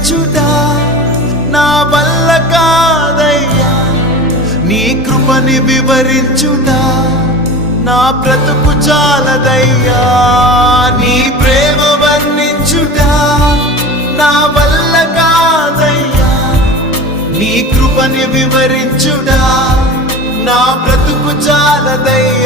వివరించుట నా వల్ల కాదయ్యా, నీ కృపని వివరించుట నా బ్రతుకు చాలదయ్యా, నీ ప్రేమ వర్ణించుట నా వల్ల కాదయ్యా, నీ కృపని వివరించుట నా బ్రతుకు చాలదయ్యా.